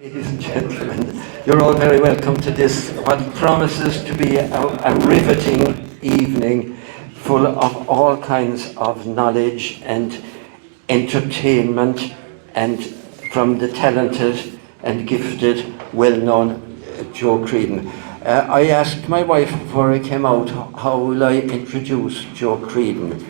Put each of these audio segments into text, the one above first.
Ladies and gentlemen, you're all very welcome to this, what promises to be a riveting evening full of all kinds of knowledge and entertainment, and from the talented and gifted, well-known Joe Creedon. I asked my wife before I came out, how will I introduce Joe Creedon?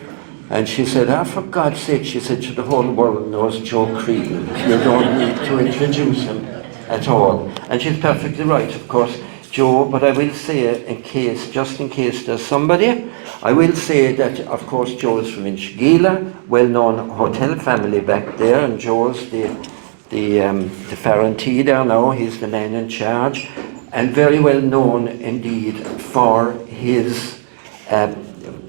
And she said, for God's sake, she said, the whole world knows Joe Creedon. You don't need to introduce him at all. And she's perfectly right, of course, Joe, but I will say, just in case there's somebody, I will say that, of course, Joe is from Inchigeela, well-known hotel family back there, and Joe's the Farrantee there now, he's the man in charge, and very well known indeed for his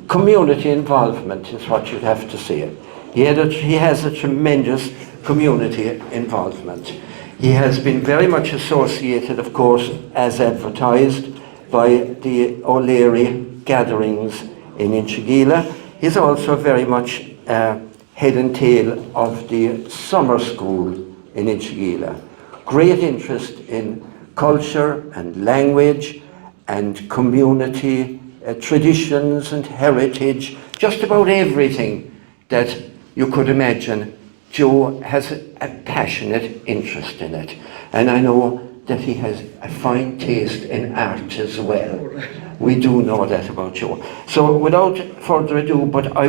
community involvement, is what you'd have to say. He has a tremendous community involvement. He has been very much associated, of course, as advertised by the O'Leary gatherings in Inchigeela. He's also very much head and tail of the summer school in Inchigeela. Great interest in culture and language and community traditions and heritage, just about everything that you could imagine. Joe has a passionate interest in it, and I know that he has a fine taste in art as well. We do know that about Joe. So without further ado, but I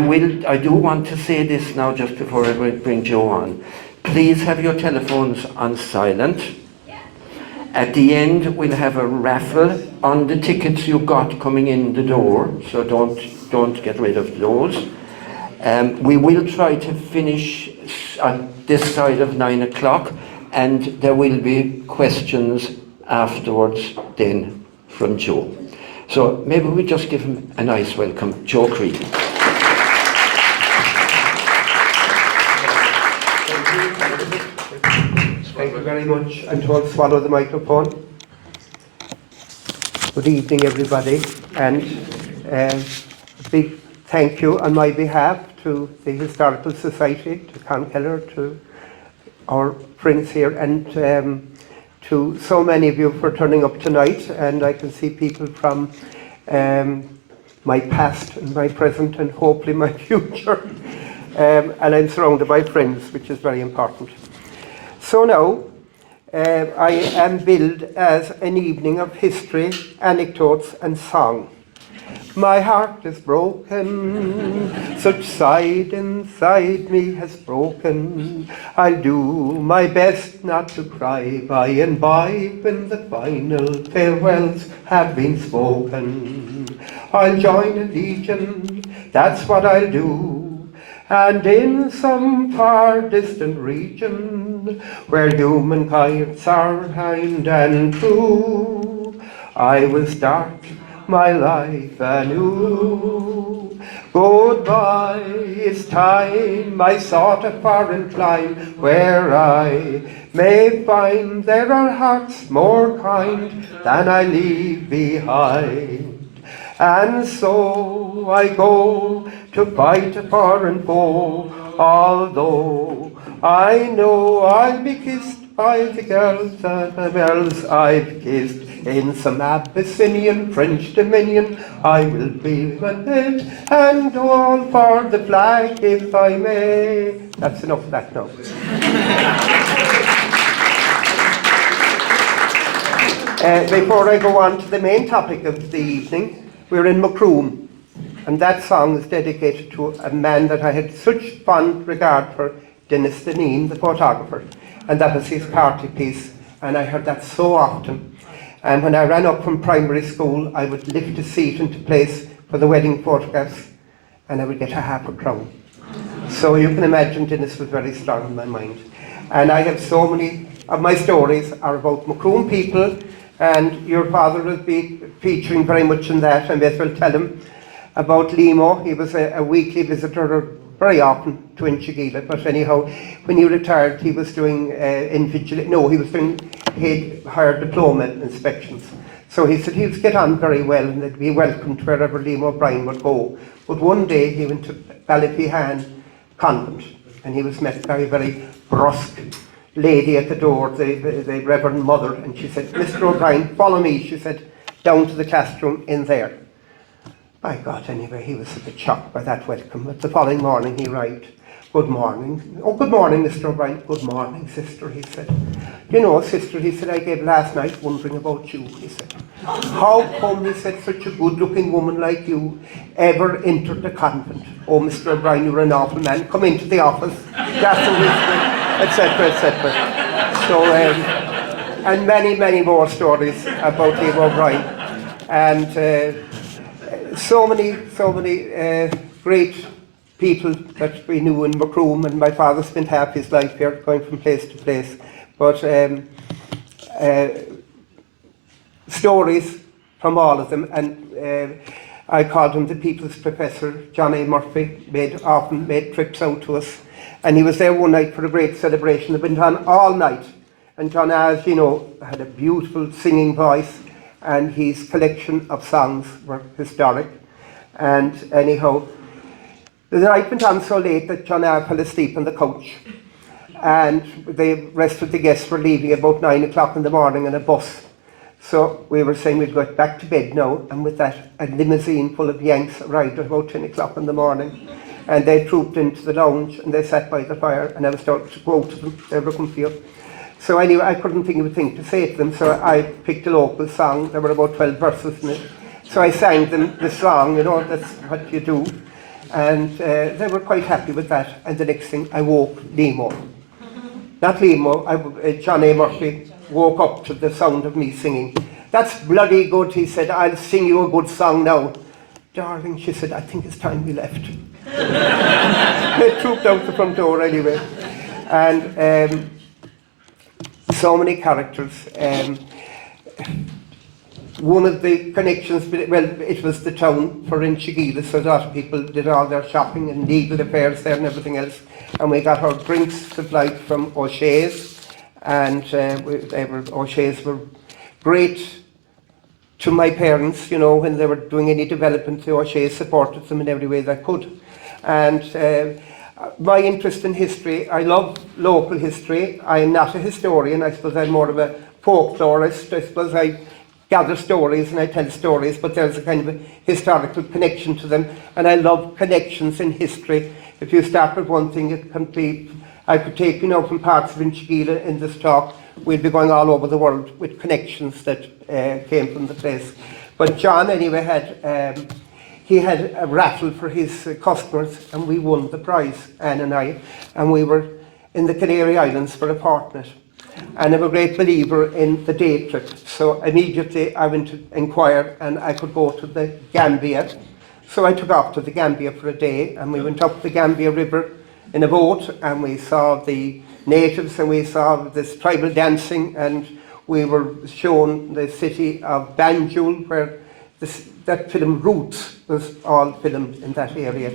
do want to say this now just before I bring Joe on. Please have your telephones on silent. At the end, we'll have a raffle on the tickets you got coming in the door, so don't get rid of those. We will try to finish on this side of 9 o'clock, and there will be questions afterwards then from Joe. So maybe we just give him a nice welcome, Joe Creedon. Thank you very much. I'm told to swallow the microphone. Good evening, everybody, and a big thank you on my behalf to the Historical Society, to Conkeller, to our friends here, and to so many of you for turning up tonight. And I can see people from my past and my present and hopefully my future. And I'm surrounded by friends, which is very important. So now, I am billed as an evening of history, anecdotes and song. My heart is broken, such side inside me has broken. I'll do my best not to cry by and by when the final farewells have been spoken. I'll join a legion, that's what I'll do, and in some far distant region where humankind are kind and true, I will start my life anew. Goodbye, it's time I sought a foreign clime where I may find there are hearts more kind than I leave behind. And so I go to fight a foreign foe, although I know I'll be kissed by the girls and the bells I've kissed. In some Abyssinian French dominion I will be it, and all for the flag if I may. That's enough of that now. Before I go on to the main topic of the evening, we're in Macroom, and that song is dedicated to a man that I had such fond regard for, Dennis Deneen, the photographer, and that was his party piece, and I heard that so often. And when I ran up from primary school, I would lift a seat into place for the wedding photographs, and I would get a half a crown. So you can imagine Dennis was very strong in my mind. And I have so many of my stories are about Macroom people, and your father will be featuring very much in that, and I will tell him about Limo. He was a weekly visitor very often to Inchigeela, but anyhow, when he retired, he was doing he'd higher diploma inspections. So he said he would get on very well and they'd be welcomed wherever Liam O'Brien would go. But one day he went to Ballyfihan Convent, and he was met very, very brusque lady at the door, the Reverend Mother, and she said, Mr. O'Brien, follow me, she said, down to the classroom in there. By God, anyway, he was a bit shocked by that welcome. But the following morning he arrived. Good morning. Oh, good morning, Mr. O'Brien. Good morning, sister, he said. You know, sister, he said, I gave last night wondering about you, he said. How come, he said, such a good-looking woman like you ever entered the convent? Oh, Mr. O'Brien, you're an awful man. Come into the office, that's a whisper, etc., etc. So, and many, many more stories about Liam O'Brien. And so many great people that we knew in Macroom, and my father spent half his life here, going from place to place. But stories from all of them, and I called him the people's professor. John A. Murphy often made trips out to us, and he was there one night for a great celebration. It went on all night, and John, as you know, had a beautiful singing voice, and his collection of songs were historic. And anyhow, the night went on so late that John A. fell asleep on the couch, and the rest of the guests were leaving about 9 o'clock in the morning in a bus. So we were saying we'd go back to bed now, and with that, a limousine full of Yanks arrived at about 10 o'clock in the morning, and they trooped into the lounge, and they sat by the fire, and I was starting to go to them. They were confused. So anyway, I couldn't think of a thing to say to them, so I picked a local song. There were about 12 verses in it. So I sang them the song, you know, that's what you do. And they were quite happy with that. And the next thing, I woke Limo. Not Limo, John A. Murphy woke up to the sound of me singing. That's bloody good, he said. I'll sing you a good song now. Darling, she said, I think it's time we left. They trooped out the front door anyway. And so many characters. One of the connections, well, it was the town for Inchigeelagh, so a lot of people did all their shopping and legal affairs there and everything else. And we got our drinks supplied from O'Shea's, and O'Shea's were great to my parents, you know, when they were doing any development. The O'Shea's supported them in every way they could. And my interest in history, I love local history. I am not a historian. I suppose I'm more of a folklorist. I suppose I gather stories and I tell stories, but there's a kind of a historical connection to them. And I love connections in history. If you start with one thing, it can be, I could take, you know, from parts of Inchigeelagh in this talk, we'll be going all over the world with connections that came from the place. But John, anyway, he had a raffle for his customers, and we won the prize, Anne and I, and we were in the Canary Islands for a fortnight. And I'm a great believer in the day trip, so immediately I went to inquire, and I could go to the Gambia. So I took off to the Gambia for a day, and we went up the Gambia River in a boat, and we saw the natives, and we saw this tribal dancing, and we were shown the city of Banjul, where that film Roots was all filmed in that area.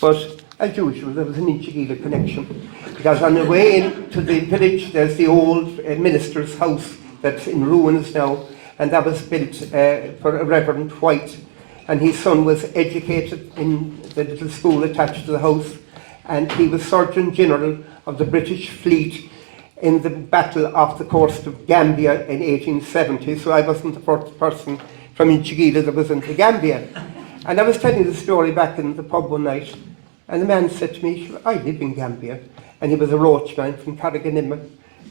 But as usual, there was an Inchigeelagh connection, because on the way into the village there's the old minister's house that's in ruins now, and that was built for a Reverend White, and his son was educated in the little school attached to the house, and he was Surgeon General of the British fleet in the Battle off the coast of Gambia in 1870, so I wasn't the first person from Inchigeelagh that was in the Gambia. And I was telling the story back in the pub one night, and the man said to me, I live in Gambia, and he was a roachman from Carriganimmer,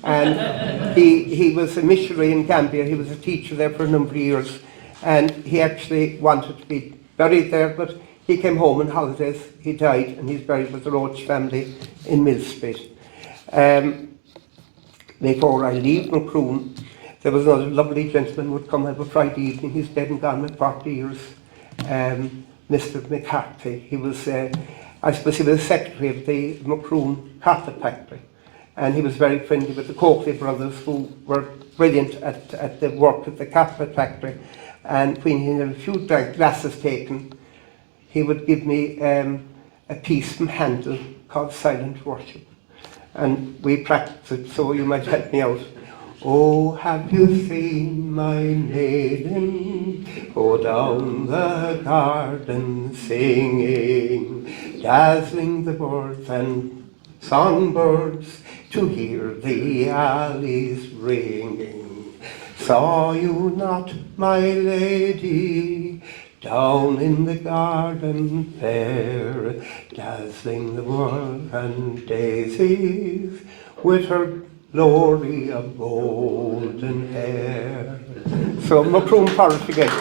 and he was a missionary in Gambia. He was a teacher there for a number of years, and he actually wanted to be buried there, but he came home on holidays. He died, and he's buried with the Roach family in Mill Street. Before I leave Macroom, there was another lovely gentleman who would come every Friday evening. He's dead and gone with 40 years. Mr. McCarthy. He was, I suppose he was secretary of the Macroom carpet factory. And he was very friendly with the Coakley brothers, who were brilliant at the work at the carpet factory. And when he had a few glasses taken, he would give me a piece from Handel called Silent Worship. And we practiced it, so you might help me out. Oh, have you seen my maiden go down the garden singing, dazzling the birds and songbirds to hear the alleys ringing. Saw you not, my lady, down in the garden fair, dazzling the world and daisies with her glory of golden hair? So, Macroom Forest again.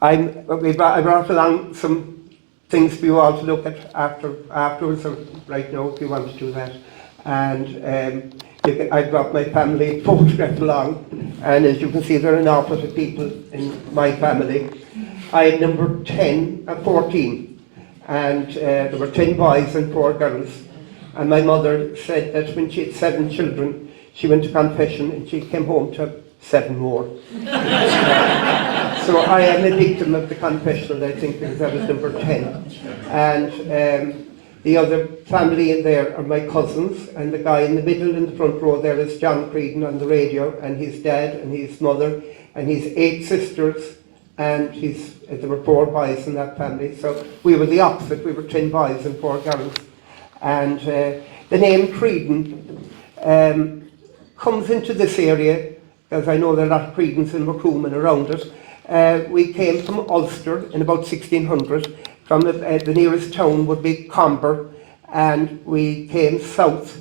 I brought along some things for you all to look at afterwards, or right now if you want to do that. And I brought my family photograph along, and as you can see there are an awful lot of people in my family. I had number 14, and there were 10 boys and 4 girls. And my mother said that when she had 7 children, she went to confession and she came home to have 7 more. So I am a victim of the confessional, I think, because I was number 10. And the other family in there are my cousins, and the guy in the middle in the front row there is John CREEDON on the radio, and his dad and his mother, and his 8 sisters, and there were 4 boys in that family. So we were the opposite, we were 10 boys and 4 girls. And the name CREEDON comes into this area, because I know there are a lot of Creedons in Macroom and around it. We came from Ulster in about 1600. From the nearest town would be Comber, and we came south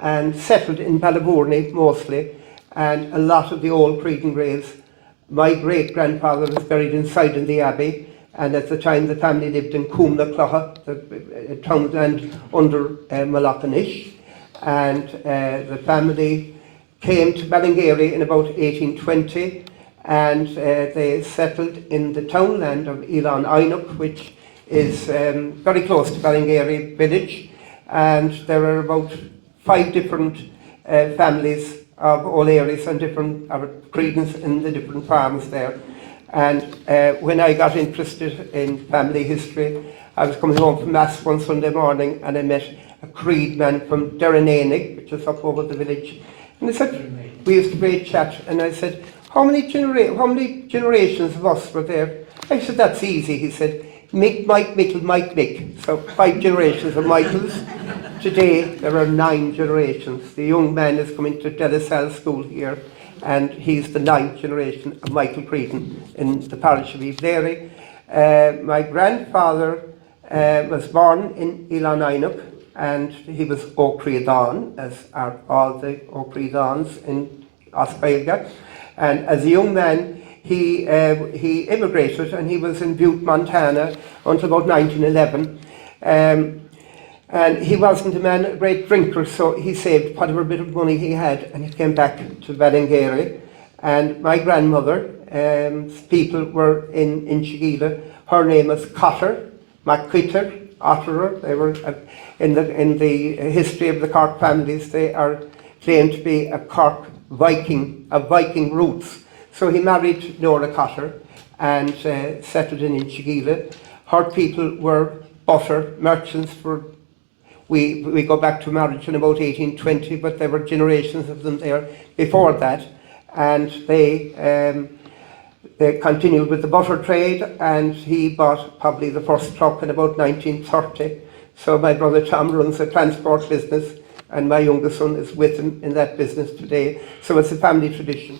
and settled in Ballavourney mostly, and a lot of the old Creedon graves. My great-grandfather was buried inside in the abbey, and at the time the family lived in Cúmna Clougha, the townland under Malacanish, and the family came to Ballingeary in about 1820, and they settled in the townland of Elon Inoch, which is very close to Ballingeary village, and there are about 5 different families of all areas and different Creedons in the different farms there. And when I got interested in family history, I was coming home from Mass one Sunday morning, and I met a Creed man from Derrenanig, which is up over the village. And I said, we used to great chat, and I said, how many generations of us were there? I said, that's easy. He said, Mick, Mike, Mickle, Mike, Mick. So 5 generations of Michaels. Today there are 9 generations. The young man is coming to De La Salle School here, and he's the 9th generation of Michael Creedon in the parish of Evelary. My grandfather was born in Elon and he was O'Creedon, as are all the O'Creedons in Oscailga. And as a young man, he immigrated, and he was in Butte, Montana until about 1911. And he wasn't a great drinker, so he saved whatever bit of money he had, and he came back to Ballingeary. And my grandmother, people were in Inchigeela. Her name was Cotter, MacQuitter, Otterer. They were in the history of the Cork families. They are claimed to be a Cork Viking, of Viking roots. So he married Nora Cotter and settled in Inchigeela. Her people were butter merchants. We go back to marriage in about 1820, but there were generations of them there before that. And they continued with the butter trade, and he bought probably the first truck in about 1930. So my brother Tom runs a transport business, and my youngest son is with him in that business today. So it's a family tradition.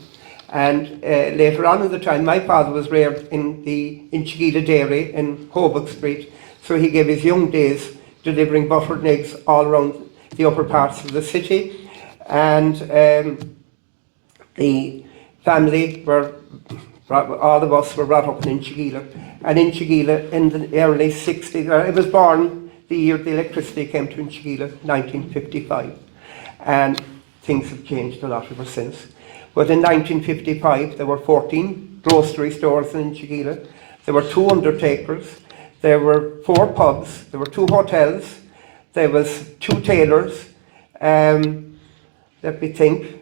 And later on in the time, my father was reared in the Inchigeela Dairy in Hobock Street, so he gave his young days delivering butter and eggs all around the upper parts of the city. And the family all of us were brought up in Inchigeela. And Inchigeela in the early 60s, I was born the year the electricity came to Inchigeela, 1955. And things have changed a lot ever since. But in 1955, there were 14 grocery stores in Inchigeela. There were 2 undertakers. There were 4 pubs. There were 2 hotels. There was 2 tailors. Let me think.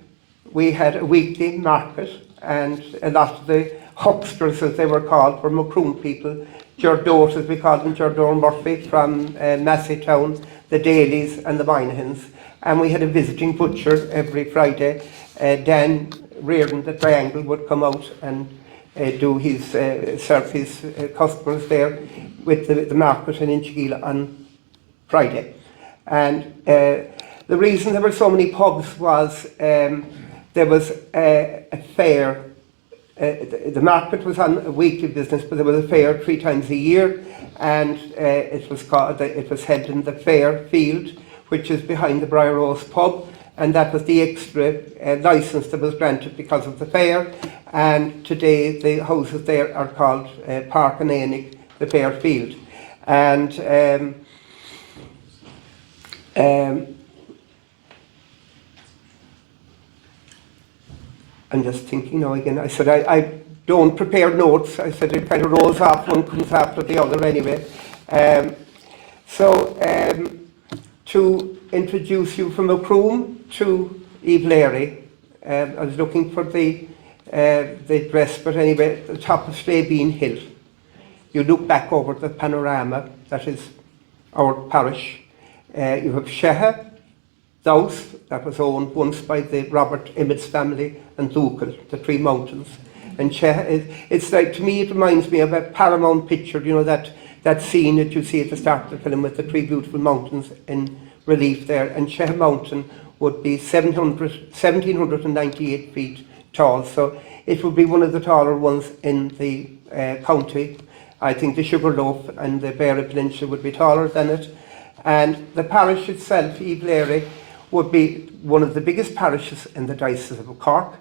We had a weekly market, and a lot of the hucksters, as they were called, were Macroom people. Jerdot, as we called them, Jerdot Murphy from Masseytown, the Dailies and the Minahans. And we had a visiting butcher every Friday. Dan Reardon, the Triangle, would come out and serve his customers there with the market in Inchigeela on Friday. And the reason there were so many pubs was there was a fair. The market was on a weekly business, but there was a fair 3 times a year, and it was held in the fair field, which is behind the Briar Rose pub, and that was the extra licence that was granted because of the fair. And today the houses there are called Park and Ainig, the fair field. And I'm just thinking now again, I said I don't prepare notes. I said it kind of rolls off, one comes after the other anyway. To introduce you from Macroom to Eve Larry, I was looking for the address, but anyway, the top of Slabeen Hill. You look back over the panorama, that is our parish. You have Sheha, Douse, that was owned once by the Robert Emmett's family, and Ducal, the 3 mountains. And Sheha, it's like, to me, it reminds me of a Paramount picture, you know, that scene that you see at the start of the film with the 3 beautiful mountains in relief there. And Sheha Mountain would be 1,798 feet tall, so it would be one of the taller ones in the county. I think the Sugarloaf and the Beara Peninsula would be taller than it. And the parish itself, Eve Larry, would be one of the biggest parishes in the Diocese of Cork.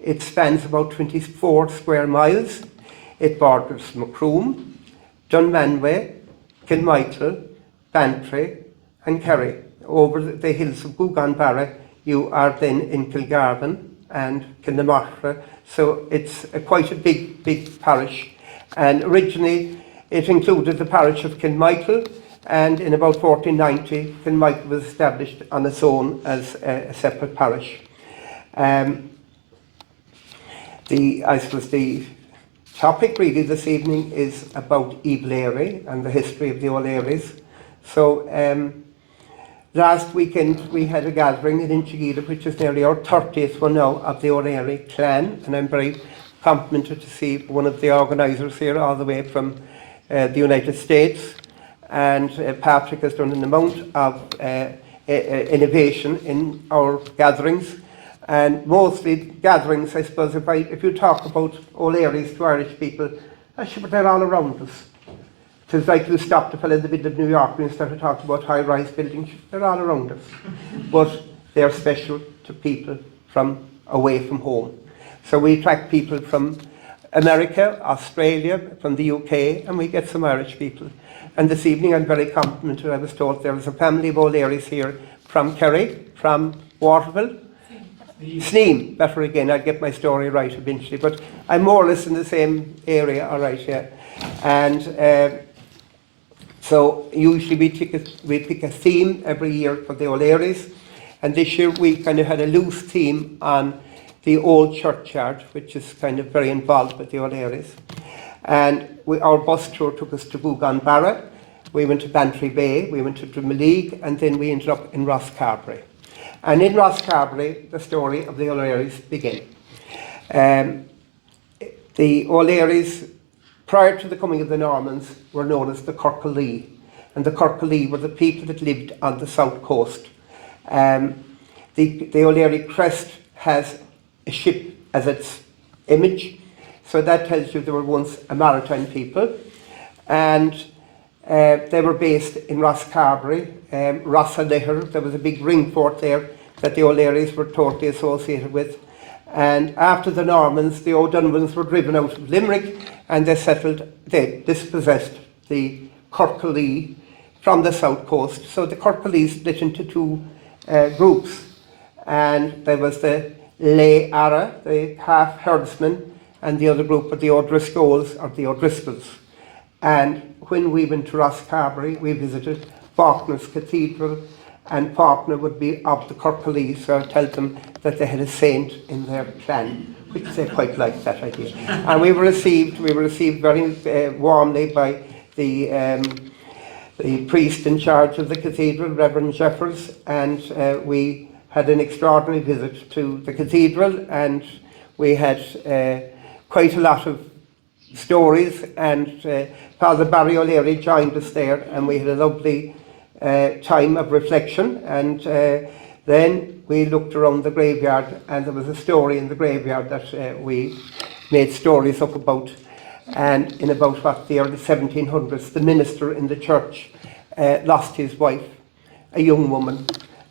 It spans about 24 square miles. It borders Macroom, Dunmanway, Kilmichael, Bantry and Kerry. Over the hills of Guganbarra, you are then in Kilgarvan and Kilnamarra. So it's quite a big parish. And originally it included the parish of Kilmichael, and in about 1490, Kilmichael was established on its own as a separate parish. I suppose the topic really this evening is about Eve Larry and the history of the O'Learys. So last weekend we had a gathering in Inchigeela, which is nearly our 30th one now of the O'Leary clan, and I'm very complimented to see one of the organisers here all the way from the United States. And Patrick has done an amount of innovation in our gatherings, and mostly gatherings, I suppose, if you talk about O'Learys to Irish people, actually they're all around us. It's like you stopped a fellow in the middle of New York and started talking about high-rise buildings, they're all around us. But they're special to people from away from home. So we attract people from America, Australia, from the UK, and we get some Irish people. And this evening I'm very complimented. I was told there was a family of O'Learys here from Kerry, from Waterville, Sneem, better again, I'll get my story right eventually, but I'm more or less in the same area, all right, yeah. And so usually we pick a theme every year for the O'Learys, and this year we kind of had a loose theme on the old churchyard, which is kind of very involved with the O'Learys. And our bus tour took us to Guganbarra, we went to Bantry Bay, we went to Drumaleague, and then we ended up in Rosscarbery. And in Rosscarbery, the story of the O'Learys began. The O'Learys, prior to the coming of the Normans, were known as the Kirkalee. And the Kirkalee were the people that lived on the south coast. The O'Leary crest has a ship as its image, so that tells you they were once a maritime people. And they were based in Rosscarbery, Rossaleher. There was a big ring fort there that the O'Learys were totally associated with. And after the Normans, the O'Donovans were driven out of Limerick, and they dispossessed the Kirkalee from the south coast. So the Kirkalee split into 2 groups, and there was the Lay Ara, the half herdsmen, and the other group were the O'Driscolls or the O'Driscolls. And when we went to Rosscarbery, we visited Faulkner's Cathedral, and Faulkner would be of the Kirkalee, so I tell them that they had a saint in their clan, which they quite liked that idea. And we were received very warmly by the priest in charge of the cathedral, Reverend Jeffers, and we had an extraordinary visit to the cathedral, and we had quite a lot of stories, and Father Barry O'Leary joined us there, and we had a lovely time of reflection. And then we looked around the graveyard, and there was a story in the graveyard that we made stories up about. And in about the early 1700s, the minister in the church lost his wife, a young woman,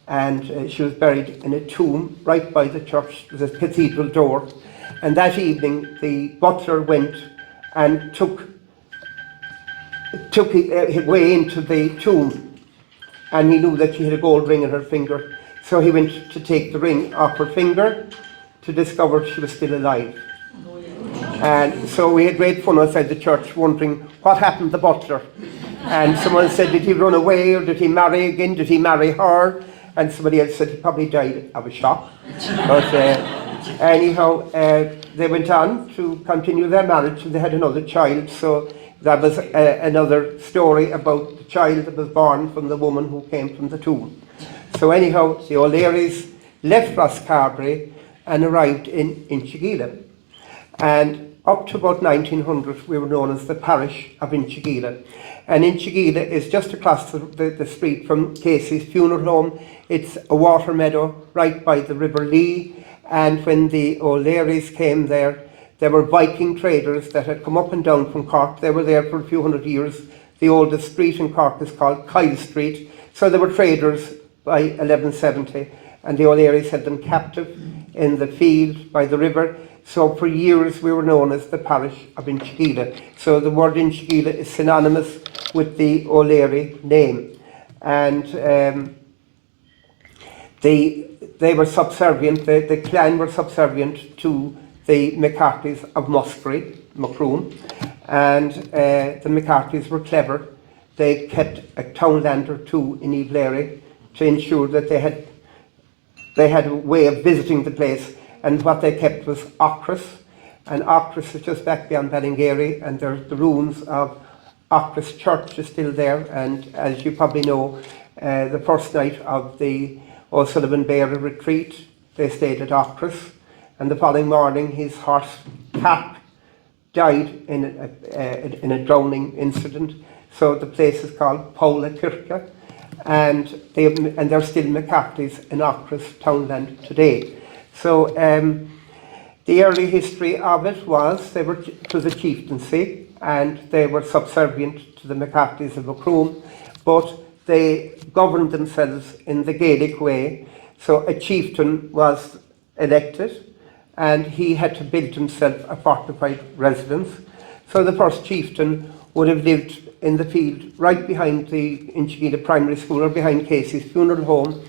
and she was buried in a tomb right by the church. There's a cathedral door. And that evening, the butler went and took his way into the tomb, and he knew that she had a gold ring on her finger. So he went to take the ring off her finger to discover she was still alive. And so we had great fun outside the church, wondering what happened to the butler. And someone said, did he run away, or did he marry again? Did he marry her? And somebody else said he probably died of a shock. But anyhow, they went on to continue their marriage, and they had another child. So that was another story about the child that was born from the woman who came from the tomb. So anyhow, the O'Learys left Rosscarbery and arrived in Inchigeelagh. And up to about 1900, we were known as the parish of Inchigeelagh. And Inchigeelagh is just across the street from Casey's funeral home. It's a water meadow right by the River Lee. And when the O'Learys came there were Viking traders that had come up and down from Cork. They were there for a few hundred years. The oldest street in Cork is called Kyle Street. So they were traders by 1170. And the O'Learys had them captive in the field by the river. So for years we were known as the parish of Inchigeelagh. So the word Inchigeelagh is synonymous with the O'Leary name. And they were subservient, the clan were subservient to the McCarthy's of Muskerry, Macroom. And the McCarthy's were clever. They kept a townland or two in Evelary to ensure that they had a way of visiting the place. And what they kept was Ochras, and Ochras is just back beyond Ballingeary, and there's the ruins of Ochras Church is still there. And as you probably know, the first night of the O'Sullivan Beara retreat, they stayed at Ochras, and the following morning his horse Cap died in a drowning incident. So the place is called Paula Kirke, and they're still McCarthy's in Ochras townland today. So the early history of it was it was a chieftaincy, and they were subservient to the McCarthy's of Macroom, but they governed themselves in the Gaelic way. So a chieftain was elected, and he had to build himself a fortified residence. So the first chieftain would have lived in the field right behind the Inchigeelagh Primary School, or behind Casey's funeral home.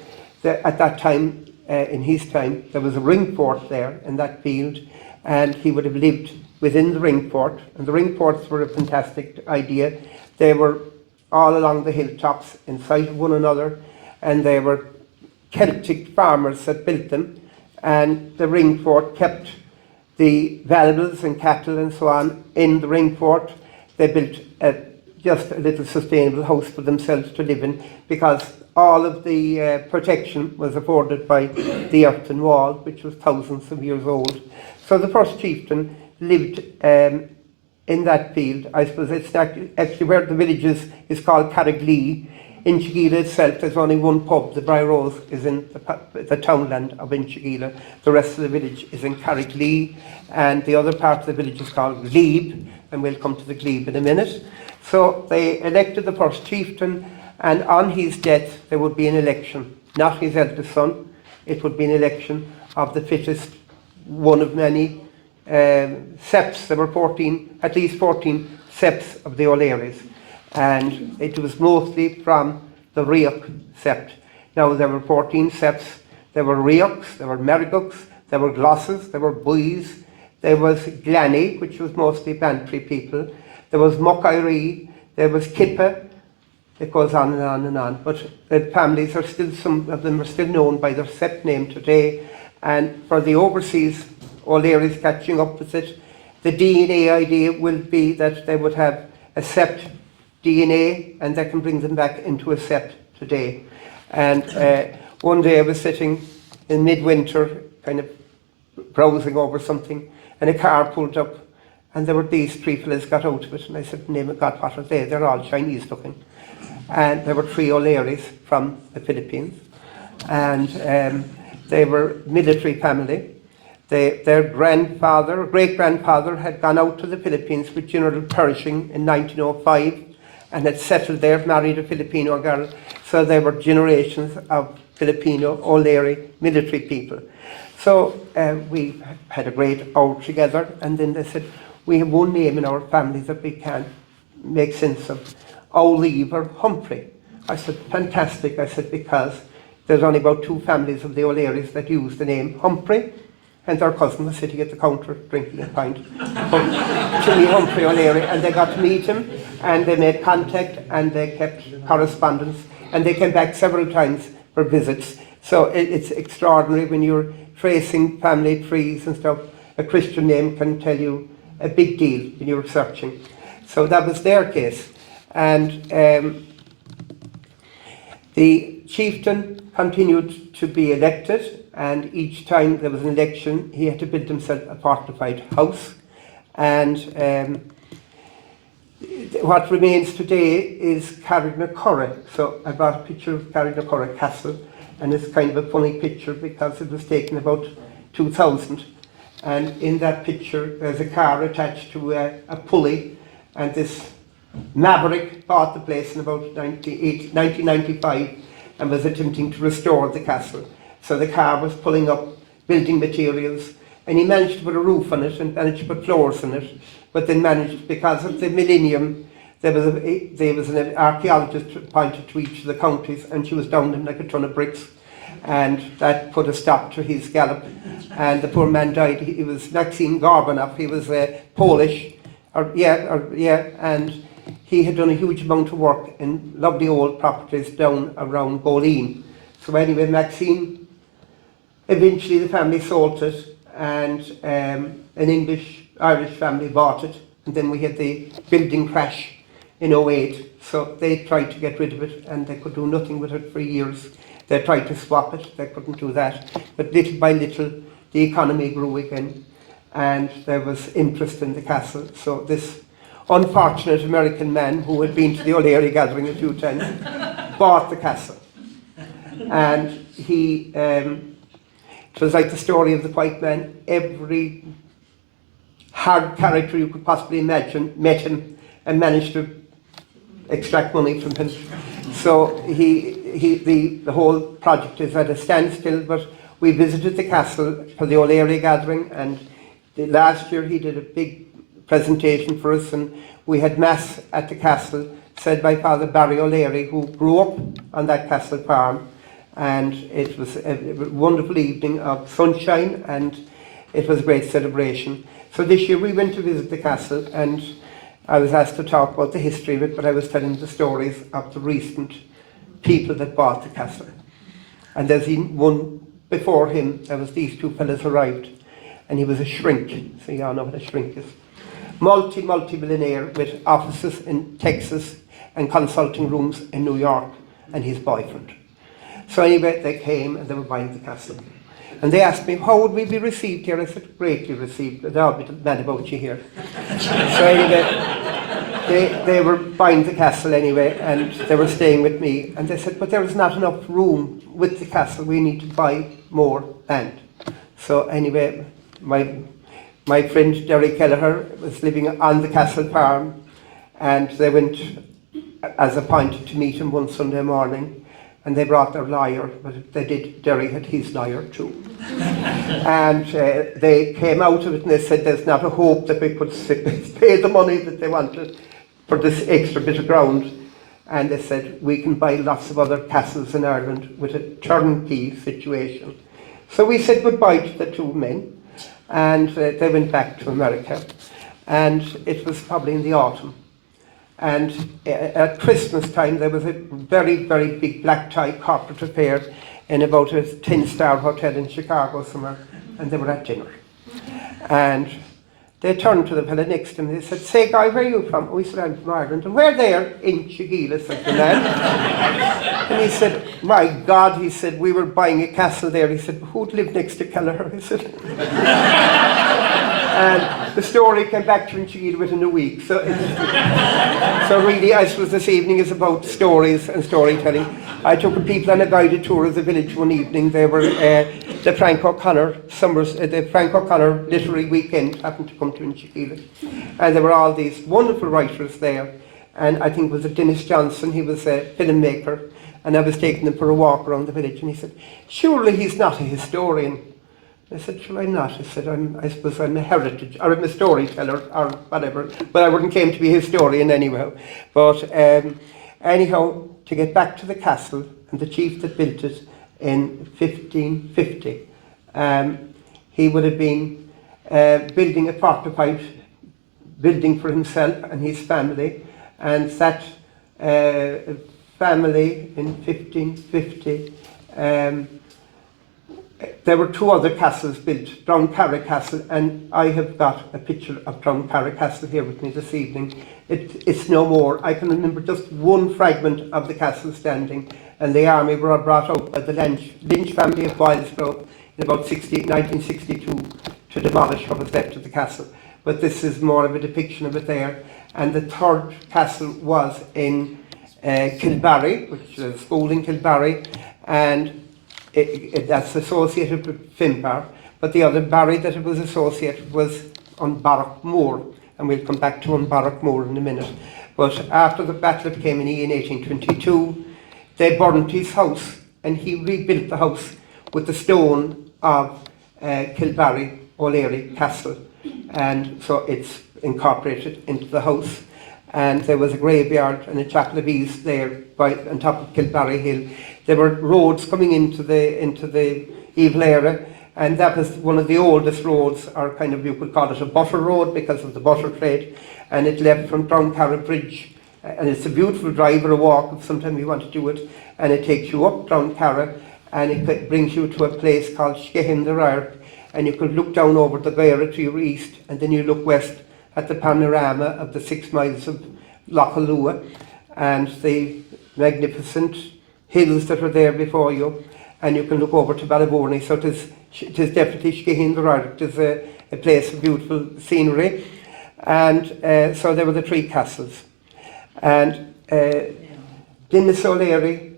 At that time, in his time, there was a ring fort there in that field, and he would have lived within the ring fort. And the ring forts were a fantastic idea. They were all along the hilltops in sight of one another, and they were Celtic farmers that built them. And the ring fort kept the valuables and cattle and so on in the ring fort. They built just a little sustainable house for themselves to live in, because all of the protection was afforded by the earthen wall, which was thousands of years old. So the first chieftain lived in that field. I suppose it's actually where the village is called Carriglea. Inchigeelagh itself, there's only one pub. The Briar Rose is in the townland of Inchigeelagh. The rest of the village is in Carriglea, and the other part of the village is called Glebe, and we'll come to the Glebe in a minute. So they elected the first chieftain, and on his death there would be an election, not his eldest son. It would be an election of the fittest, one of many septs. There were at least 14 septs of the O'Learys, and it was mostly from the Riach sept. Now there were 14 septs. There were Riachs, there were Merrigucks, there were Glosses, there were Buys, there was Glanny, which was mostly Bantry people, there was Muckairee, there was Kippa. It goes on and on and on. But the families are still, some of them are still known by their sept name today. And for the overseas O'Learys catching up with it, the DNA idea will be that they would have a sept DNA, and that can bring them back into a sept today. And one day I was sitting in midwinter, kind of browsing over something, and a car pulled up, and there were these three fellas got out of it, and I said, name of God, what are they? They're all Chinese looking. And there were three O'Learys from the Philippines, and they were military family. Their great-grandfather had gone out to the Philippines with General Pershing in 1905 and had settled there, married a Filipino girl. So they were generations of Filipino O'Leary military people. So we had a great hour together, and then they said, we have one name in our family that we can't make sense of, Oliver Humphrey. I said, fantastic. I said, because there's only about two families of the O'Learys that use the name Humphrey, and their cousin was sitting at the counter drinking a pint. Jimmy Humphrey O'Leary, and they got to meet him, and they made contact, and they kept correspondence, and they came back several times for visits. So it's extraordinary when you're tracing family trees and stuff. A Christian name can tell you a big deal when you're searching. So that was their case. And the chieftain continued to be elected, and each time there was an election, he had to build himself a fortified house. And what remains today is Carrignacurra. So I brought a picture of Carrignacurra Castle, and it's kind of a funny picture because it was taken about 2000. And in that picture, there's a car attached to a pulley, and this maverick bought the place in about 1995 and was attempting to restore the castle. So the car was pulling up building materials, and he managed to put a roof on it and managed to put floors in it, but then managed, because of the millennium, there was an archaeologist appointed to each of the counties, and she was down them like a ton of bricks, and that put a stop to his gallop, and the poor man died. He was Maxim Gorbanov. He was Polish, and he had done a huge amount of work in lovely old properties down around Goleen. So anyway, Maxine, eventually the family sold it, and an Irish family bought it, and then we had the building crash in '08. So they tried to get rid of it, and they could do nothing with it for years. They tried to swap it, they couldn't do that. But little by little, the economy grew again, and there was interest in the castle. So this unfortunate American man who had been to the O'Leary gathering a few times bought the castle. And he, it was like the story of the white man. Every hard character you could possibly imagine met him and managed to extract money from him. So the whole project is at a standstill, but we visited the castle for the O'Leary gathering, and last year he did a big presentation for us, and we had mass at the castle said by Father Barry O'Leary, who grew up on that castle farm, and it was a wonderful evening of sunshine, and it was a great celebration. So this year we went to visit the castle, and I was asked to talk about the history of it, but I was telling the stories of the recent people that bought the castle. And there's one before him, there was these two fellas arrived, and he was a shrink, so you all know what a shrink is. Multi-millionaire with offices in Texas and consulting rooms in New York, and his boyfriend. So anyway, they came and they were buying the castle. And they asked me, how would we be received here? I said, greatly received. They're all a bit mad about you here. So anyway, they were buying the castle anyway, and they were staying with me. And they said, but there is not enough room with the castle. We need to buy more land. So anyway, my friend Derry Kelleher was living on the castle farm, and they went as appointed to meet him one Sunday morning. And they brought their lawyer, but Derry had his lawyer too. And they came out of it and they said there's not a hope that we could pay the money that they wanted for this extra bit of ground. And they said, we can buy lots of other castles in Ireland with a turnkey situation. So we said goodbye to the two men, and they went back to America. And it was probably in the autumn. And at Christmas time, there was a very, very big black tie corporate affair in about a 10-star hotel in Chicago somewhere, and they were at dinner. And they turned to the fellow next to him, and they said, say, guy, where are you from? Oh, he said, I'm from Ireland. And where there? In Chigila, said the man. And he said, my God, he said, we were buying a castle there. He said, who'd live next to Kelleher? He said. And the story came back to Inchigeelagh within a week. So, so really, I suppose this evening is about stories and storytelling. I took the people on a guided tour of the village one evening. They were the Frank O'Connor the Frank O'Connor Literary Weekend happened to come to Inchigeelagh. And there were all these wonderful writers there. And I think it was Dennis Johnson, he was a filmmaker. And I was taking him for a walk around the village, and he said, surely he's not a historian. I said, sure, I'm not. I said, I suppose I'm a heritage, or I'm a storyteller, or whatever. But I wouldn't claim to be a historian anyhow. But anyhow, to get back to the castle, and the chief that built it in 1550, he would have been building a fortified building for himself and his family. And that family in 1550, there were two other castles built, Drumcarra Castle, and I have got a picture of Drumcarra Castle here with me this evening. It's no more. I can remember just one fragment of the castle standing, and the army were brought out by the Lynch family of Boylesborough in about 1962 to demolish what was left of the castle. But this is more of a depiction of it there. And the third castle was in Kilbarry, which is a school in Kilbarry, and that's associated with Finbar. But the other Barry that it was associated was on Barrack Moor, and we'll come back to on Barrack Moor in a minute. But after the Battle of Kilkenny in 1822, they burnt his house, and he rebuilt the house with the stone of Kilbarry O'Leary Castle, and so it's incorporated into the house. And there was a graveyard and a chapel of ease there on top of Kilbarry Hill. There were roads coming into the Evil area, and that was one of the oldest roads, or kind of you could call it a butter road because of the butter trade, and it left from Drumcarra Bridge, and it's a beautiful drive or a walk if sometime you want to do it, and it takes you up Drumcarra, and it brings you to a place called Skehin, and you could look down over the Gaira to your east, and then you look west at the panorama of the 6 miles of Loch Alua and the magnificent hills that are there before you, and you can look over to Ballybourney. So it is definitely Skehin. It is a place of beautiful scenery, and so there were the 3 castles. And Dennis O'Leary,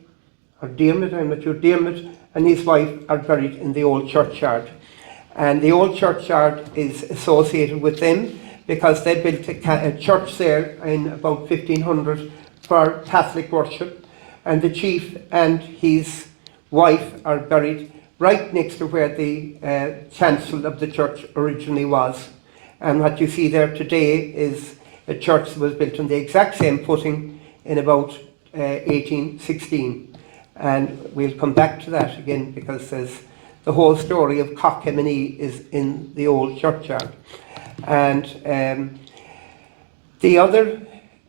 or Dermot, I'm not sure, Dermot and his wife are buried in the old churchyard. And the old churchyard is associated with them because they built a church there in about 1500 for Catholic worship. And the chief and his wife are buried right next to where the chancel of the church originally was. And what you see there today is a church that was built on the exact same footing in about 1816. And we'll come back to that again because there's the whole story of Cockemony is in the old churchyard. And the other,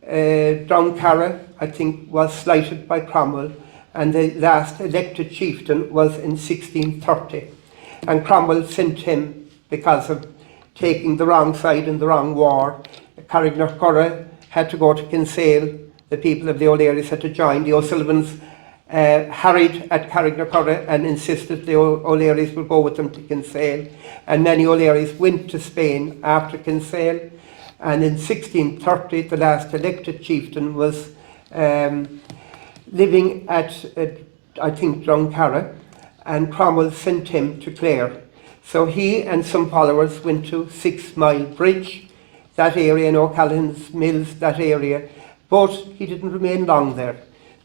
Drumcarra, I think, was slighted by Cromwell, and the last elected chieftain was in 1630. And Cromwell sent him because of taking the wrong side in the wrong war. Carrignacurra had to go to Kinsale. The people of the O'Learys had to join. The O'Sullivans harried at Carrignacurra and insisted the O'Learys would go with them to Kinsale. And many O'Learys went to Spain after Kinsale. And in 1630, the last elected chieftain was living at, I think, Drumcarra, and Cromwell sent him to Clare. So he and some followers went to 6 Mile Bridge, that area, in O'Callaghan's Mills, that area. But he didn't remain long there,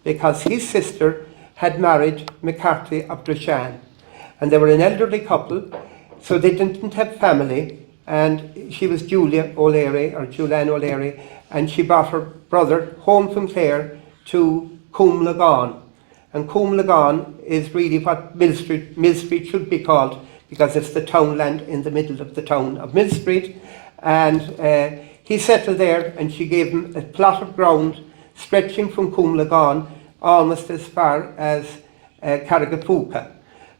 because his sister had married McCarthy of Dreshan. And they were an elderly couple, so they didn't have family. And she was Julia O'Leary, or Julianne O'Leary, and she brought her brother home from Clare to Coomlagon. And Coomlagon is really what Mill Street should be called, because it's the townland in the middle of the town of Mill Street. And he settled there, and she gave him a plot of ground stretching from Coomlagon almost as far as Carrigapuka.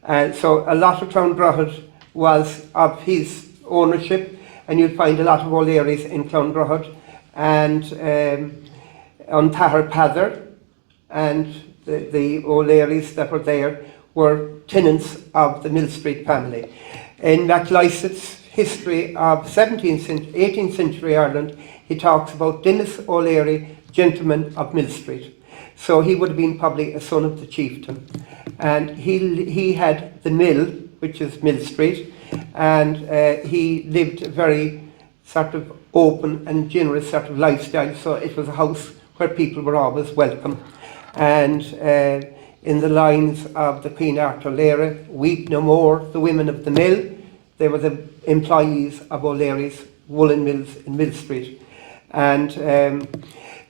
And so a lot of Clondrohid was of his ownership, and you'd find a lot of O'Learys in Clondrohid, and on Tahar and the O'Learys that were there were tenants of the Mill Street family. In MacLyssett's history of 18th century Ireland, he talks about Dennis O'Leary, gentleman of Mill Street. So he would have been probably a son of the chieftain. And he had the mill, which is Mill Street, and he lived a very sort of open and generous sort of lifestyle. So it was a house where people were always welcome. And in the lines of the Queen Arthur O'Leary, weep no more, the women of the mill, they were the employees of O'Leary's woolen mills in Mill Street. And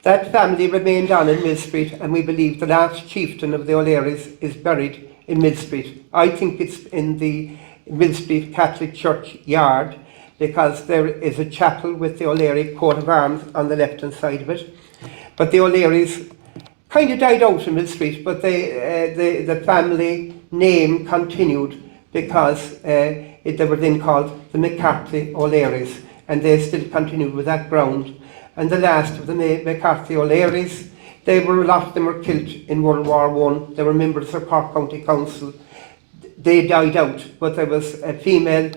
that family remained on in Mill Street, and we believe the last chieftain of the O'Learys is buried in Mill Street. I think it's in the Mill Street Catholic Church yard, because there is a chapel with the O'Leary coat of arms on the left-hand side of it. But the O'Learys kind of died out in Mill Street, but the family name continued because they were then called the McCarthy O'Learys, and they still continued with that ground. And the last of the McCarthy O'Learys, a lot of them were killed in World War I. They were members of Cork County Council. They died out, but there was a female,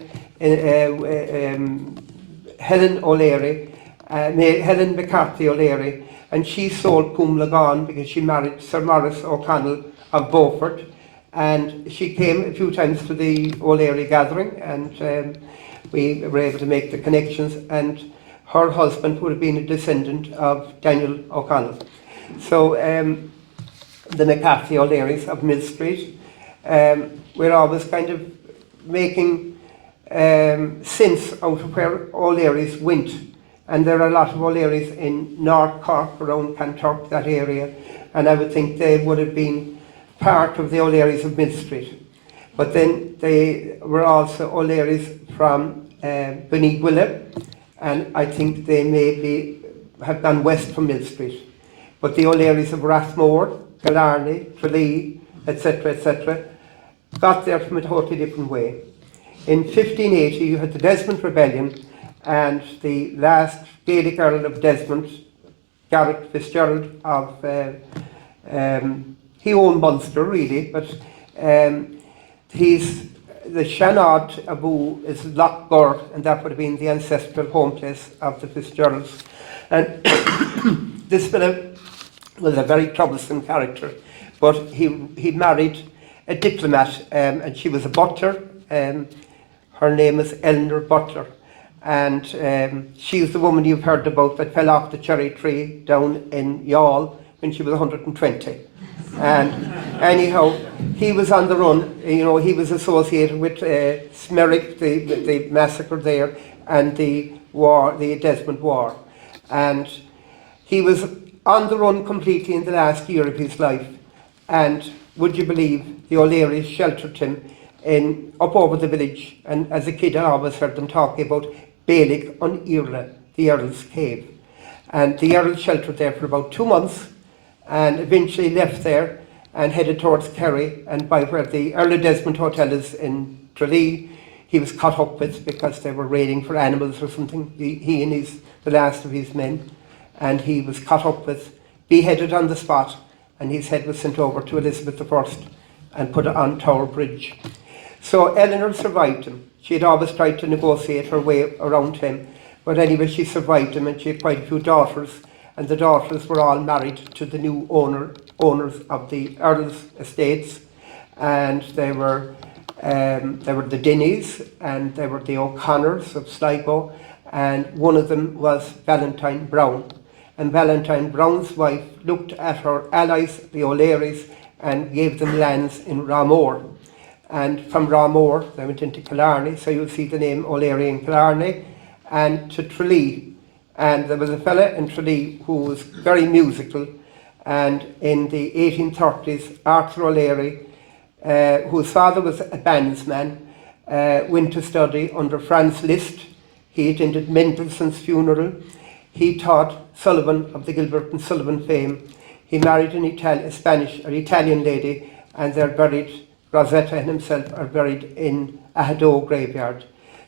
Helen O'Leary, Helen McCarthy O'Leary, and she sold Cúm because she married Sir Maurice O'Connell of Beaufort, and she came a few times to the O'Leary gathering, and we were able to make the connections, and her husband would have been a descendant of Daniel O'Connell. So the McCarthy O'Learys of Mill Street, we're always kind of making sense out of where O'Learys went. And there are a lot of O'Learys in North Cork, around Kanturk, that area, and I would think they would have been part of the O'Learys of Mill Street. But then they were also O'Learys from Beniguilla, and I think they maybe have gone west from Mill Street. But the O'Learys of Rathmore, Killarney, Tralee, etc., got there from a totally different way. In 1580 you had the Desmond Rebellion, and the last Gaelic Earl of Desmond, Garrett Fitzgerald of, he owned Munster really, but the Shannon Abu is Lochgur, and that would have been the ancestral home place of the Fitzgeralds. And this fellow was a very troublesome character, but he married a diplomat, and she was a butler. Her name is Eleanor Butler, and she's the woman you've heard about that fell off the cherry tree down in Youghal when she was 120. And anyhow, he was on the run. You know, he was associated with Smerick, the massacre there, and the war, the Desmond War. And he was on the run completely in the last year of his life. And would you believe, the O'Learys sheltered him up over the village. And as a kid, I always heard them talking about Gaelic on Irla, the Earl's Cave. And the Earl sheltered there for about 2 months, and eventually left there and headed towards Kerry, and by where the Earl of Desmond Hotel is in Tralee, he was caught up with because they were raiding for animals or something, he and the last of his men, and he was caught up with, beheaded on the spot, and his head was sent over to Elizabeth I and put on Tower Bridge. So Eleanor survived him. She had always tried to negotiate her way around him, but anyway she survived him, and she had quite a few daughters, and the daughters were all married to the new owners of the Earl's estates, and they were the Dinneys, and they were the O'Connors of Sligo, and one of them was Valentine Brown. And Valentine Brown's wife looked at her allies, the O'Learys, and gave them lands in Ramore. And from Ramore they went into Killarney, so you'll see the name O'Leary in Killarney, and to Tralee. And there was a fella in Tralee who was very musical, and in the 1830s, Arthur O'Leary, whose father was a bandsman, went to study under Franz Liszt. He attended Mendelssohn's funeral. He taught Sullivan of the Gilbert and Sullivan fame. He married an Italian lady, and they're buried, Rosetta and himself are buried in Ahadoe graveyard.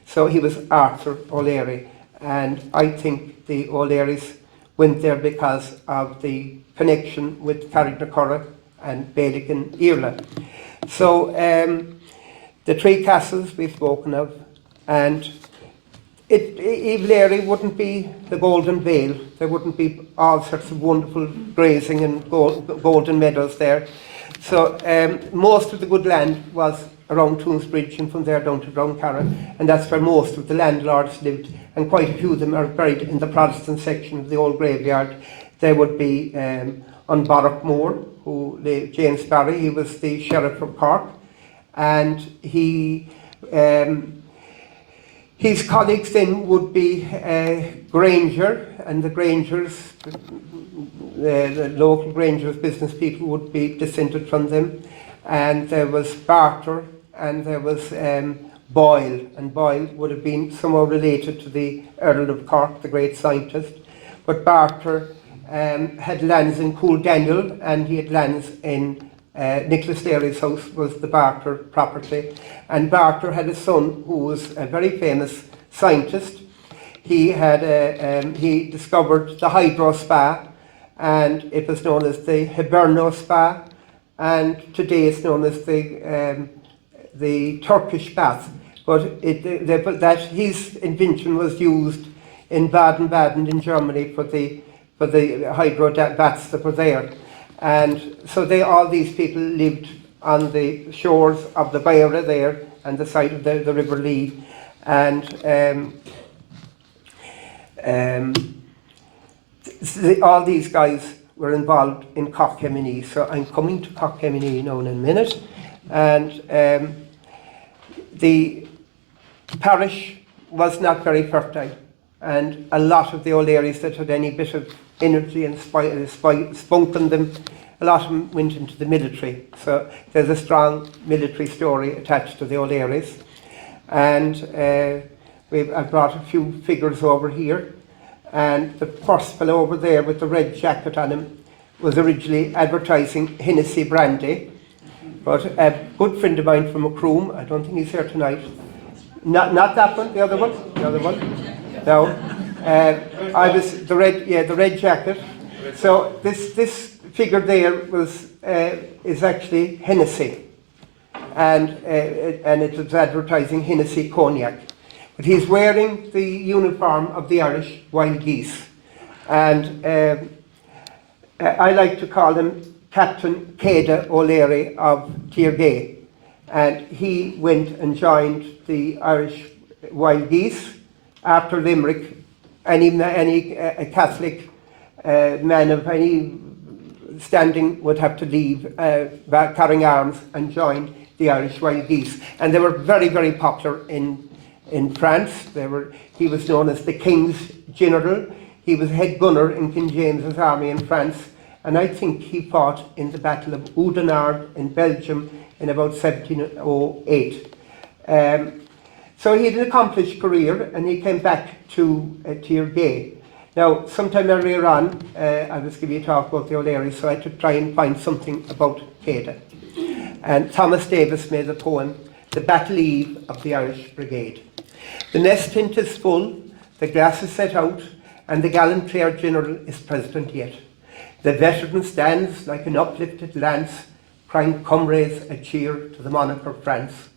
So he was Arthur O'Leary. And I think the O'Learys went there because of the connection with Carricknacurra and Gaelic and Irla. So the three castles we've spoken of, and Evelary wouldn't be the Golden Vale. There wouldn't be all sorts of wonderful grazing and golden meadows there. So most of the good land was around Toonsbridge and from there down to Drowncarra, and that's where most of the landlords lived, and quite a few of them are buried in the Protestant section of the old graveyard. There would be on Borrockmore, James Barry, he was the Sheriff of Cork, and his colleagues then would be Granger, and the Grangers, the local Grangers business people would be descended from them. And there was Barter, and there was Boyle, and Boyle would have been somehow related to the Earl of Cork, the great scientist. But Barter had lands in Cool Daniel, and he had lands in Nicholas Daly's house was the Barter property. And Barter had a son who was a very famous scientist. He discovered the hydro spa, and it was known as the Hiberno spa, and today it's known as the Turkish bath. But that his invention was used in Baden-Baden in Germany for the hydro baths that were there. And so all these people lived on the shores of the Beira there and the side of the River Lee. And all these guys were involved in Cockemini. So I'm coming to Cockemini now in a minute. And the parish was not very fertile. And a lot of the old areas that had any bit of energy and spunk in them, a lot of them went into the military. So there's a strong military story attached to the old areas. And I brought a few figures over here. And the first fellow over there with the red jacket on him was originally advertising Hennessy brandy. But a good friend of mine from Macroom, I don't think he's here tonight. Not that one, the other one. No. I was the red jacket. So this figure there is actually Hennessy, and it was advertising Hennessy cognac. But he's wearing the uniform of the Irish Wild Geese, and I like to call him Captain Céide O'Leary of Tirgay, and he went and joined the Irish Wild Geese after Limerick. Any Catholic man of any standing would have to leave carrying arms and join the Irish Wild Geese. And they were very, very popular in France. He was known as the King's General. He was head gunner in King James's army in France. And I think he fought in the Battle of Oudenarde in Belgium in about 1708. So he had an accomplished career, and he came back to Tirgay. Now, sometime earlier on, I was giving you a talk about the O'Leary, so I had to try and find something about Céide. And Thomas Davis made a poem, The Battle Eve of the Irish Brigade. The nest tent is full, the glass is set out, and the gallant Clare General is president yet. The veteran stands like an uplifted lance, crying comrades a cheer to the monarch of France.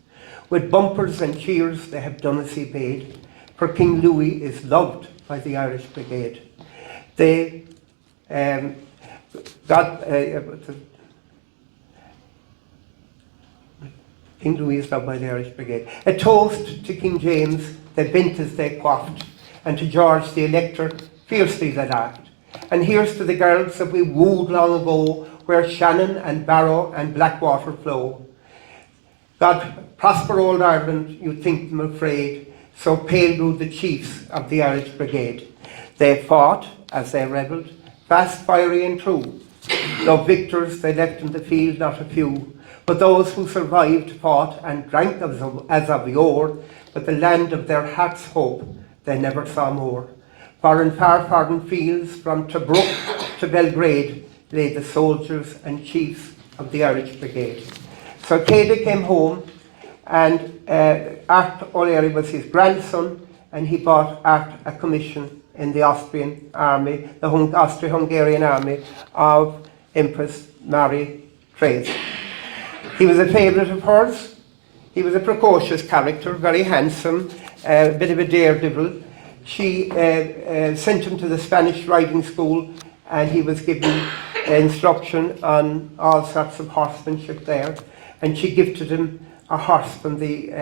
With bumpers and cheers they have done as he bade, for King Louis is loved by the Irish Brigade. They King Louis is loved by the Irish Brigade. A toast to King James they bent as they quaffed, and to George the Elector fiercely they laughed. And here's to the girls that we wooed long ago, where Shannon and Barrow and Blackwater flow. God prosper old Ireland, you think them afraid, so pale grew the chiefs of the Irish Brigade. They fought as they revelled, fast, fiery and true. Though victors they left in the field not a few, but those who survived fought and drank as of yore, but the land of their heart's hope they never saw more. For in far foreign fields from Tobruk to Belgrade lay the soldiers and chiefs of the Irish Brigade. So Céide came home, and Art O'Leary was his grandson, and he bought Art a commission in the Austrian army, the Austro-Hungarian army of Empress Marie Therese. He was a favourite of hers. He was a precocious character, very handsome, a bit of a daredevil. She sent him to the Spanish riding school, and he was given instruction on all sorts of horsemanship there. And she gifted him a horse from the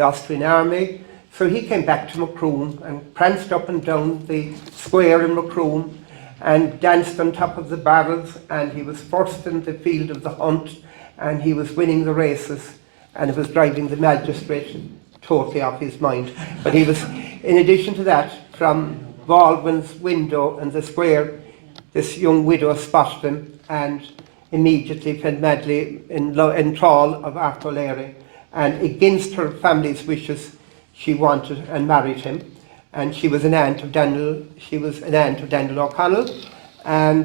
Austrian army. So he came back to Macroom and pranced up and down the square in Macroom and danced on top of the barrels, and he was first in the field of the hunt, and he was winning the races, and it was driving the magistrate totally off his mind. But he was, in addition to that, from Baldwin's window in the square, this young widow spotted him and immediately fell madly in thrall of Arthur O'Leary, and against her family's wishes she wanted and married him. And she was an aunt of Daniel. She was an aunt of Daniel O'Connell, and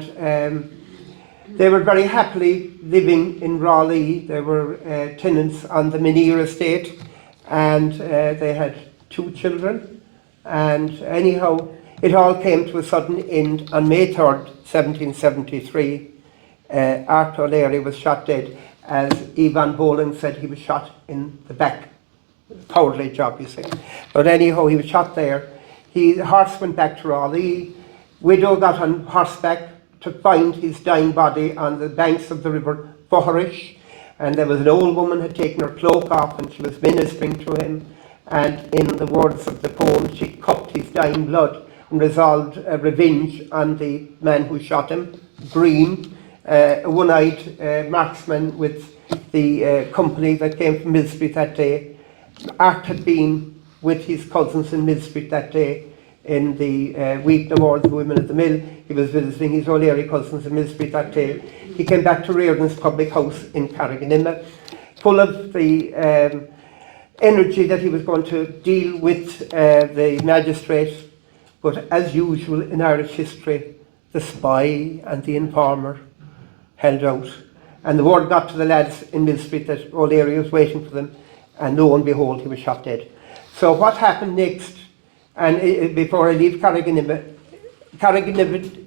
they were very happily living in Raleigh. They were tenants on the Minear estate, and they had 2 children. And anyhow, it all came to a sudden end on May 3rd, 1773. Arthur O'Leary was shot dead. As Ivan Boland said, he was shot in the back. Cowardly job, you see. But anyhow, he was shot there. The horse went back to Raleigh. Widow got on horseback to find his dying body on the banks of the river Foharish. And there was an old woman had taken her cloak off, and she was ministering to him. And in the words of the poem, she cupped his dying blood and resolved revenge on the man who shot him, Bream, a one-eyed marksman with the company that came from Millstreet that day. Art had been with his cousins in Millstreet that day in the week no more the women at the mill. He was visiting his O'Leary cousins in Millstreet that day. He came back to Reardon's public house in Carriganimma, full of the energy that he was going to deal with the magistrate. But as usual in Irish history, the spy and the informer held out. And the word got to the lads in Millstreet that O'Leary was waiting for them, and lo and behold, he was shot dead. So what happened next, and before I leave Carriganimma, Carriganimma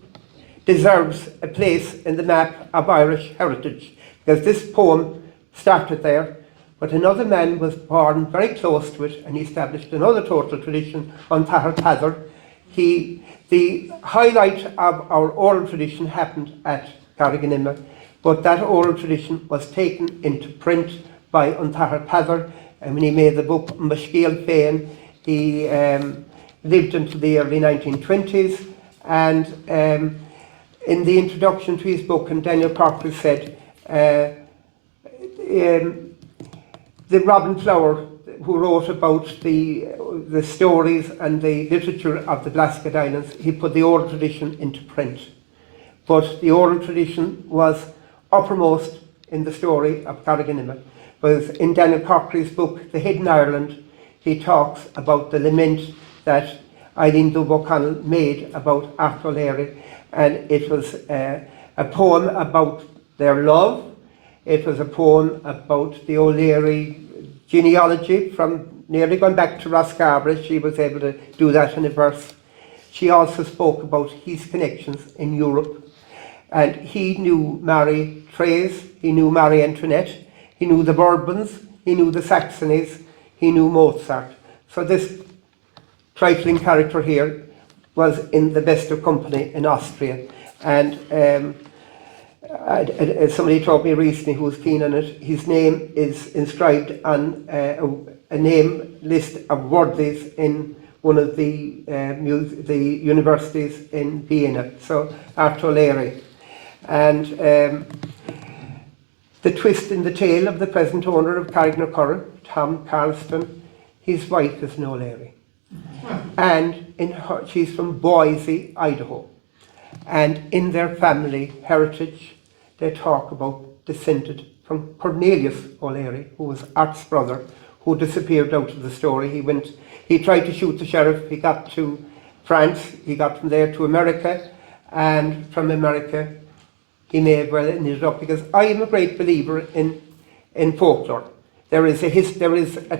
deserves a place in the map of Irish heritage, because this poem started there, but another man was born very close to it, and he established another total tradition on Tahar Tazar. The highlight of our oral tradition happened at Carriganimma, but that oral tradition was taken into print by Untahar Pazar, and when he made the book Mashkiel Féin, he lived until the early 1920s, and in the introduction to his book, and Daniel Corker said, the Robin Flower, who wrote about the stories and the literature of the Blasket Islands, he put the oral tradition into print. But the oral tradition was uppermost in the story of Carriganimma. But in Daniel Corkery's book, The Hidden Ireland, he talks about the lament that Eileen Dubh O'Connell made about Arthur O'Leary, and it was a poem about their love. It was a poem about the O'Leary genealogy from nearly going back to Roscarborough. She was able to do that in a verse. She also spoke about his connections in Europe, and he knew Marie Therese, he knew Marie Antoinette, he knew the Bourbons, he knew the Saxonies, he knew Mozart. So this trifling character here was in the best of company in Austria. And somebody told me recently who was keen on it, his name is inscribed on a name list of worthies in one of the universities in Vienna. So Arthur O'Leary. And the twist in the tale of the present owner of Carrignacurran, Tom Carlston, his wife is an O'Leary. And she's from Boise, Idaho. And in their family heritage, they talk about descended from Cornelius O'Leary, who was Art's brother, who disappeared out of the story. He tried to shoot the sheriff, he got to France, he got from there to America, and from America he may have well ended up, because I am a great believer in folklore. There is a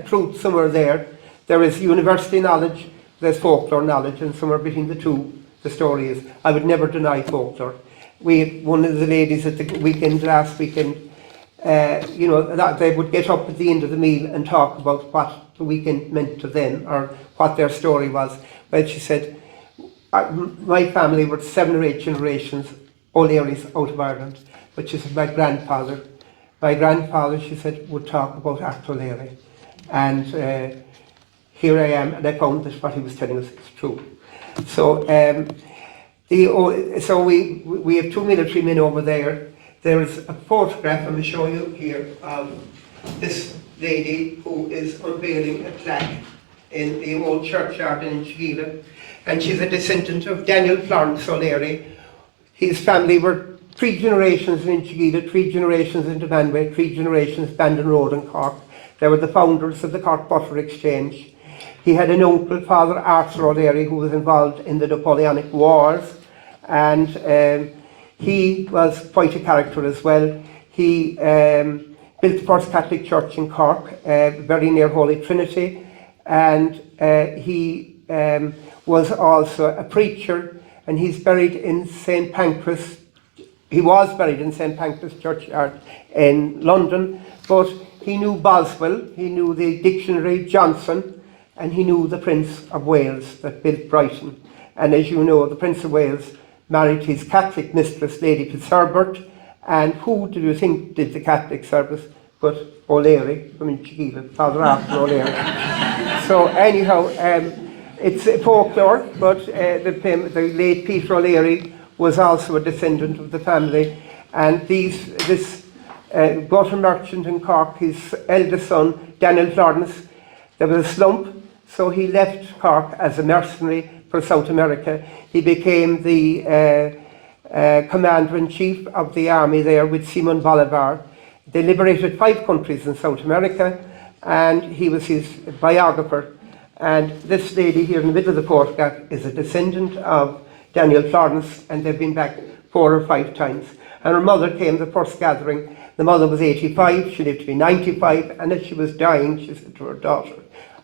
truth somewhere there. There is university knowledge, there's folklore knowledge, and somewhere between the two, the story is. I would never deny folklore. One of the ladies at the weekend, last weekend, you know, that they would get up at the end of the meal and talk about what the weekend meant to them or what their story was. Well, she said, my family were 7 or 8 generations O'Leary's out of Ireland, but she said my grandfather, she said, would talk about Arthur O'Leary. And here I am, and I found that what he was telling us is true. So, so we have 2 military men over there. There is a photograph, I'm going to show you here, of this lady who is unveiling a plaque in the old churchyard in Inchigeelagh. And she's a descendant of Daniel Florence O'Leary. His family were 3 generations in Inchigeelagh, 3 generations in Manway, 3 generations Bandon Road in Cork. They were the founders of the Cork Butter Exchange. He had an uncle, Father Arthur O'Leary, who was involved in the Napoleonic Wars, and he was quite a character as well. He built the first Catholic church in Cork, very near Holy Trinity, and he was also a preacher, and he's buried in St Pancras. He was buried in St Pancras Churchyard in London, but he knew Boswell, he knew the dictionary Johnson, and he knew the Prince of Wales that built Brighton. And as you know, the Prince of Wales married his Catholic mistress, Lady Fitzherbert, and who do you think did the Catholic service but O'Leary from Inchigeelagh, Father Arthur O'Leary. So anyhow, it's folklore, but the late Peter O'Leary was also a descendant of the family, and this butter merchant in Cork, his eldest son, Daniel Florence, there was a slump, so he left Cork as a mercenary for South America. He became the commander-in-chief of the army there with Simon Bolivar. They liberated 5 countries in South America, and he was his biographer. And this lady here in the middle of the photograph is a descendant of Daniel Florence, and they've been back 4 or 5 times. And her mother came to the first gathering. The mother was 85, she lived to be 95, and as she was dying, she said to her daughter,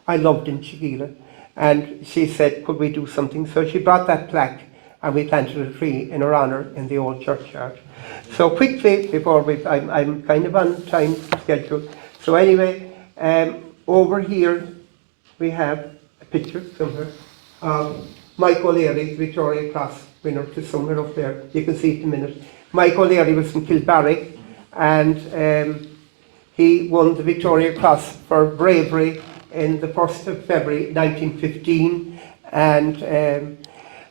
I loved Inchigeelagh. And she said, could we do something? So she brought that plaque, and we planted a tree in her honour in the old churchyard. So quickly, before I'm kind of on time schedule. So anyway, over here we have a picture somewhere of Mike O'Leary, Victoria Cross winner, to somewhere up there. You can see it in a minute. Mike O'Leary was from Kilbarry, and he won the Victoria Cross for bravery in the 1st of February 1915, and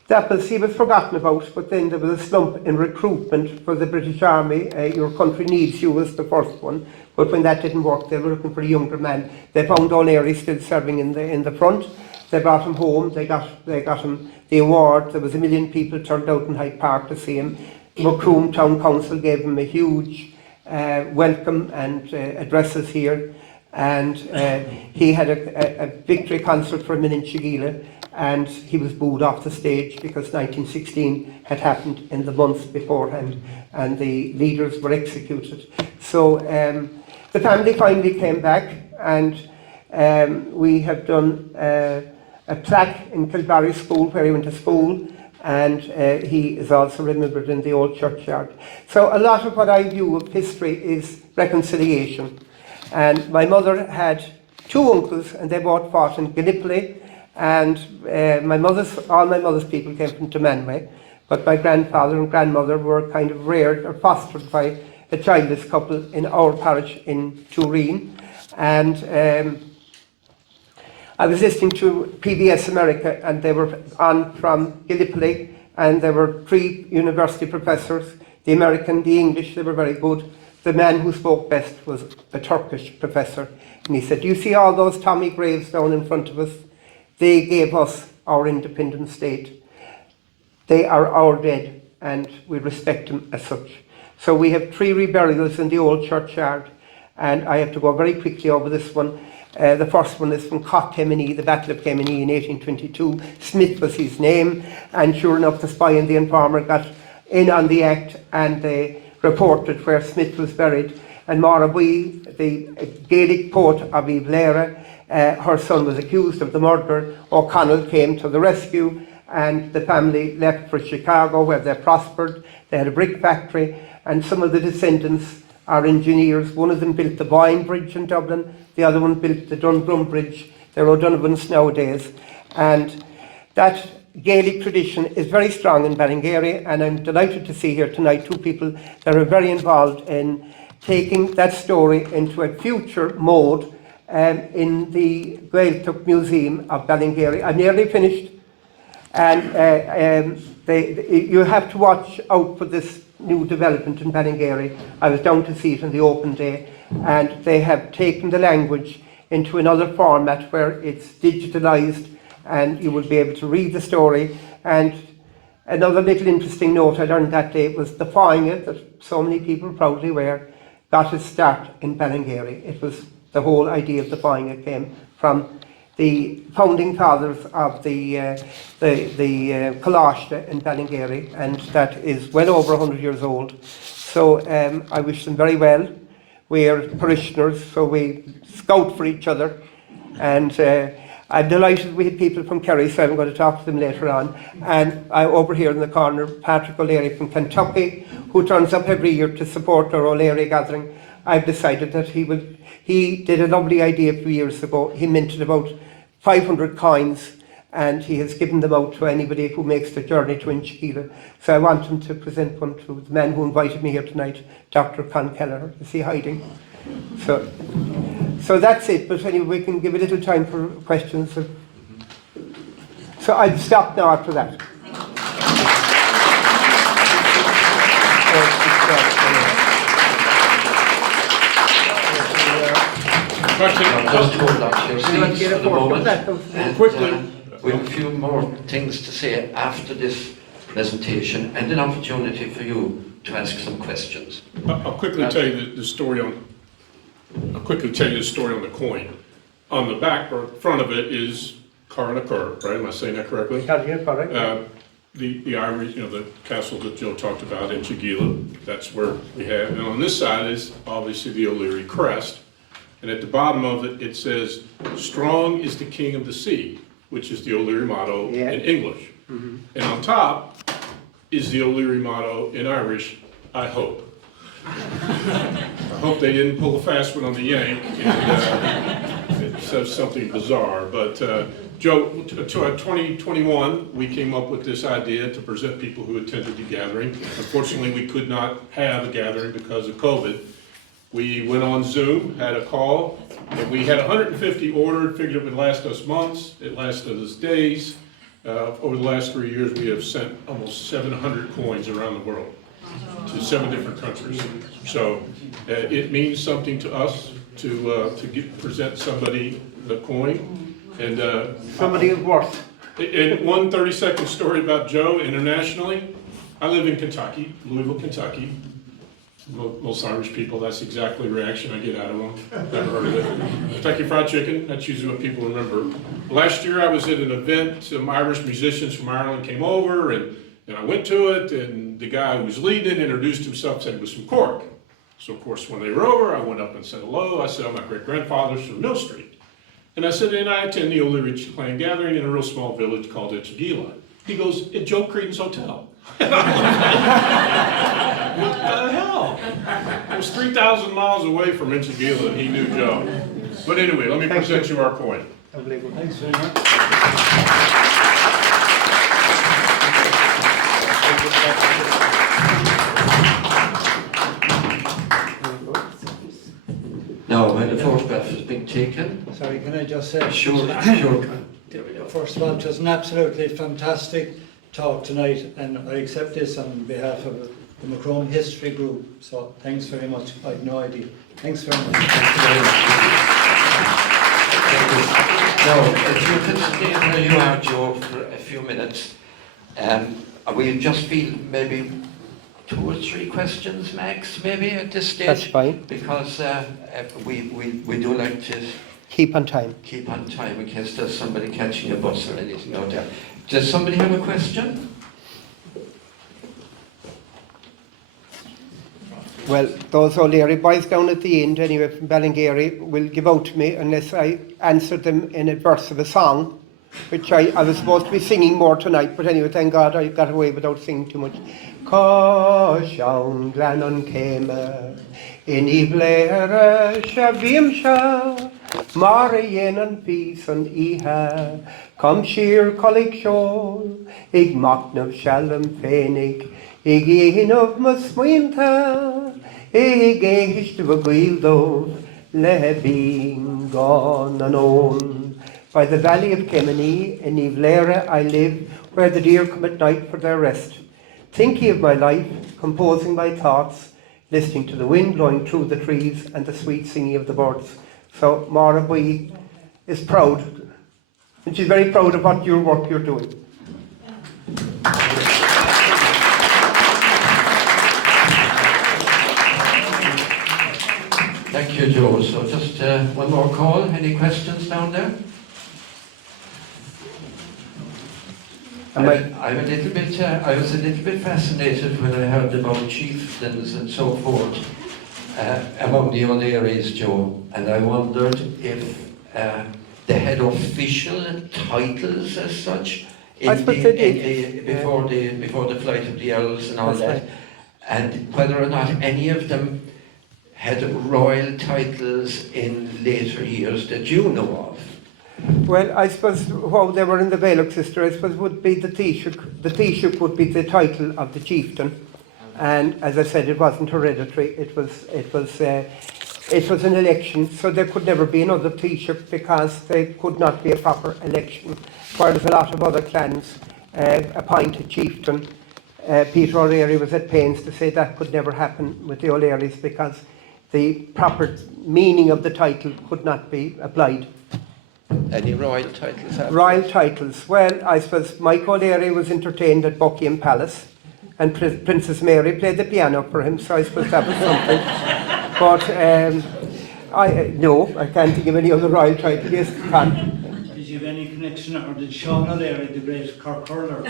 he was forgotten about, but then there was a slump in recruitment for the British Army. Your country needs you was the first one, but when that didn't work, they were looking for a younger man. They found O'Leary still serving in the front. They brought him home, they got him the award. There was 1 million people turned out in Hyde Park to see him. Macroom Town Council gave him a huge welcome and addresses here, and he had a victory concert for him in Inchigeelagh, and he was booed off the stage because 1916 had happened in the months beforehand, and the leaders were executed. So the family finally came back, and we have done a plaque in Kilbarry School where he went to school, and he is also remembered in the old churchyard. So a lot of what I view of history is reconciliation. And my mother had 2 uncles, and they both fought in Gallipoli, and all my mother's people came from Manway, but my grandfather and grandmother were kind of reared or fostered by a childless couple in our parish in Turin. And I was listening to PBS America, and they were on from Gallipoli, and there were 3 university professors, the American, the English, they were very good. The man who spoke best was a Turkish professor, and he said, you see all those Tommy graves down in front of us? They gave us our independent state. They are our dead, and we respect them as such. So we have 3 reburials in the old churchyard, and I have to go very quickly over this one. The first one is from Kemeny, the Battle of Kemeny in 1822. Smith was his name, and sure enough the spy and the informer got in on the act, and they reported where Smith was buried. And Mara Bui, the Gaelic poet of Ivlera, her son was accused of the murder. O'Connell came to the rescue, and the family left for Chicago, where they prospered. They had a brick factory, and some of the descendants are engineers. One of them built the Boyne Bridge in Dublin, the other one built the Dundrum Bridge. They're O'Donovan's nowadays. And that Gaelic tradition is very strong in Ballingeary, and I'm delighted to see here tonight two people that are very involved in taking that story into a future mode in the Gaeltacht Museum of Ballingeary. I'm nearly finished, and you have to watch out for this new development in Ballingeary. I was down to see it on the open day, and they have taken the language into another format where it's digitalised and you will be able to read the story. And another little interesting note I learned that day was the Fáinge that so many people proudly wear got its start in Ballingeary. It was the whole idea of the Fáinge came from the founding fathers of the Coláiste in Ballingeary, and that is well over 100 years old. So I wish them very well. We are parishioners, so we scout for each other, and I'm delighted we had people from Kerry, so I'm going to talk to them later on. And over here in the corner, Patrick O'Leary from Kentucky, who turns up every year to support our O'Leary gathering. I've decided that he did a lovely idea a few years ago. He minted about 500 coins, and he has given them out to anybody who makes the journey to Inchiquila. So I want him to present one to the man who invited me here tonight, Dr. Con Kelleher. Is he hiding? So that's it, but anyway, we can give a little time for questions. So I'll stop now after that. Just hold on to your seats for the moment. And, Quickly. we have a few more things to say after this presentation, and an opportunity for you to ask some questions. I'll quickly tell you the story on. I'll quickly tell you the story on the coin. On the back or front of it is Carnacar, right? Am I saying that correctly? Yeah, correct. The Irish, the castle that Joe talked about in Chigila, that's where we have. And on this side is obviously the O'Leary crest. And at the bottom of it, it says, "Strong is the king of the sea," which is the O'Leary motto in English. Mm-hmm. And on top is the O'Leary motto in Irish, "I hope." I hope they didn't pull a fast one on the Yank and it says something bizarre. But Joe, 2021, we came up with this idea to present people who attended the gathering. Unfortunately, we could not have a gathering because of COVID. We went on Zoom, had a call, and we had 150 ordered, figured it would last us months, it lasted us days. Over the last 3 years, we have sent almost 700 coins around the world to 7 different countries. So it means something to us to present somebody the coin. And somebody of worth. And one 30-second story about Joe internationally. I live in Kentucky, Louisville, Kentucky. Most Irish people, that's exactly the reaction I get out of them. Never heard of it. Kentucky Fried Chicken, that's usually what people remember. Last year I was at an event, some Irish musicians from Ireland came over, and I went to it, and the guy who was leading it introduced himself, said he was from Cork. So of course when they were over, I went up and said hello. I said, "Oh, my great-grandfather's from Mill Street." And I said, "And I attend the O'Leary clan gathering in a real small village called Inchiquila." He goes, "At Joe Creedon's hotel." What the hell? I was 3,000 miles away from Inchiquila, and he knew Joe. But anyway, let me present you our coin. Thanks very much. Now, when the photograph has been taken. Sorry, can I just say? Sure. There we go. First of all, it was an absolutely fantastic talk tonight, and I accept this on behalf of the Macron History Group. So thanks very much. I had no idea. Thanks very much. Now, if you could stay where you are, Joe, for a few minutes. We just feel maybe 2 or 3 questions max, maybe at this stage. That's fine. Because we do like to Keep on time. keep on time in case there's somebody catching a bus or anything out there. Does somebody have a question? Well, those O'Leary boys down at the end, anyway, from Ballingeary, will give out to me unless I answer them in a verse of a song, which I was supposed to be singing more tonight, but anyway, thank God I got away without singing too much. Caution Glennon came, In Ivlera Shavimsha, Marian and peace and Iha, come sheer Colig Shoal, Ig Machnav Shalom Fenig, Ig Ihin of Muswinta, Ig Ehish to Bagwildo, Lebin gone and on. By the valley of Kemeny, in Ivlera I live, where the deer come at night for their rest. Thinking of my life, composing my thoughts, listening to the wind blowing through the trees and the sweet singing of the birds. So Mara Bui is proud, and she's very proud of what your work you're doing. Thank you, Joe. So just one more call. Any questions down there? I'm a little bit. I was a little bit fascinated when I heard about chieftains and so forth among the O'Learys, Joe, and I wondered if they had official titles as such before the flight of the owls and all that, and whether or not any of them had royal titles in later years that you know of. Well, I suppose while they were in the Bailiff sister, I suppose would be the Taoiseach. The Taoiseach would be the title of the chieftain, and as I said, it wasn't hereditary. It was an election, so there could never be another Taoiseach because there could not be a proper election. Whereas a lot of other clans appoint a chieftain. Peter O'Leary was at pains to say that could never happen with the O'Learys because the proper meaning of the title could not be applied. Any royal titles? Royal titles. Well, I suppose Mike O'Leary was entertained at Buckingham Palace, and Princess Mary played the piano for him, so I suppose that was something. But no, I can't think of any other royal title. Yes, can. Did you have any connection, or did Sean O'Leary, the great Cork hurler?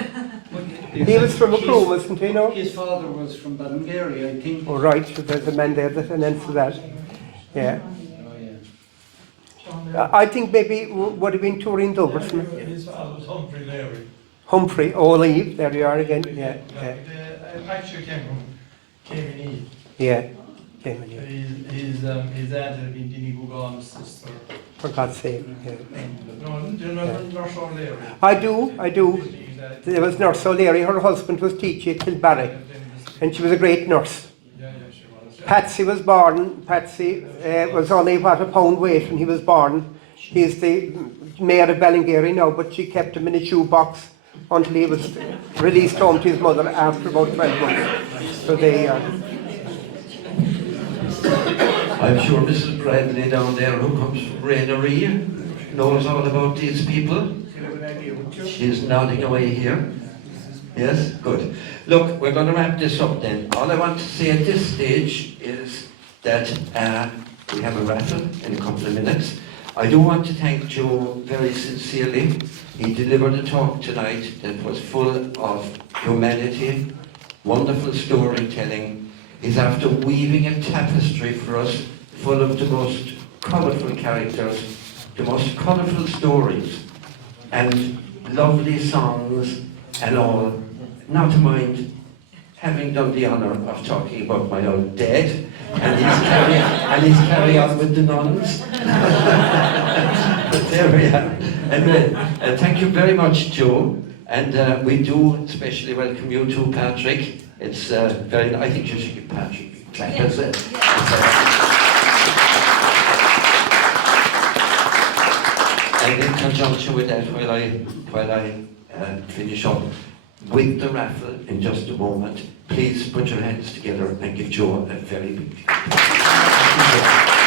He was from Macroom, wasn't he? No. His father was from Ballingeary, I think. Oh right, so there's a man there that announced that. Yeah. I think maybe would have been Turin Doverson. His father was Humphrey Leary. Humphrey O'Leary, there you are again. Yeah. Actually came from Kemeny. Yeah. Kemeny. His aunt had been Dinny Gugan's sister. For God's sake. Yeah. No, do you remember Nurse O'Leary? I do. There was Nurse O'Leary. Her husband was teacher at Kilbarry, and she was a great nurse. Yeah, she was. Patsy was born. Patsy was only a pound weight when he was born. He's the mayor of Ballingeary now, but she kept him in a shoebox until he was released home to his mother after about 12 months. So they I'm sure Mrs. Bradley down there, who comes from Rainery, knows all about these people. She's nodding away here. Yes, good. Look, we're going to wrap this up then. All I want to say at this stage is that we have a raffle in a couple of minutes. I do want to thank Joe very sincerely. He delivered a talk tonight that was full of humanity, wonderful storytelling. He's after weaving a tapestry for us full of the most colourful characters, the most colourful stories, and lovely songs and all. Not to mind having done the honour of talking about my own dad and he's carry on with the nuns. But there we are. Anyway, thank you very much, Joe. And we do especially welcome you too, Patrick. It's very. I think you should give Patrick a clap. That's it. And in conjunction with that, while I finish up with the raffle in just a moment, please put your hands together and give Joe a very big clap.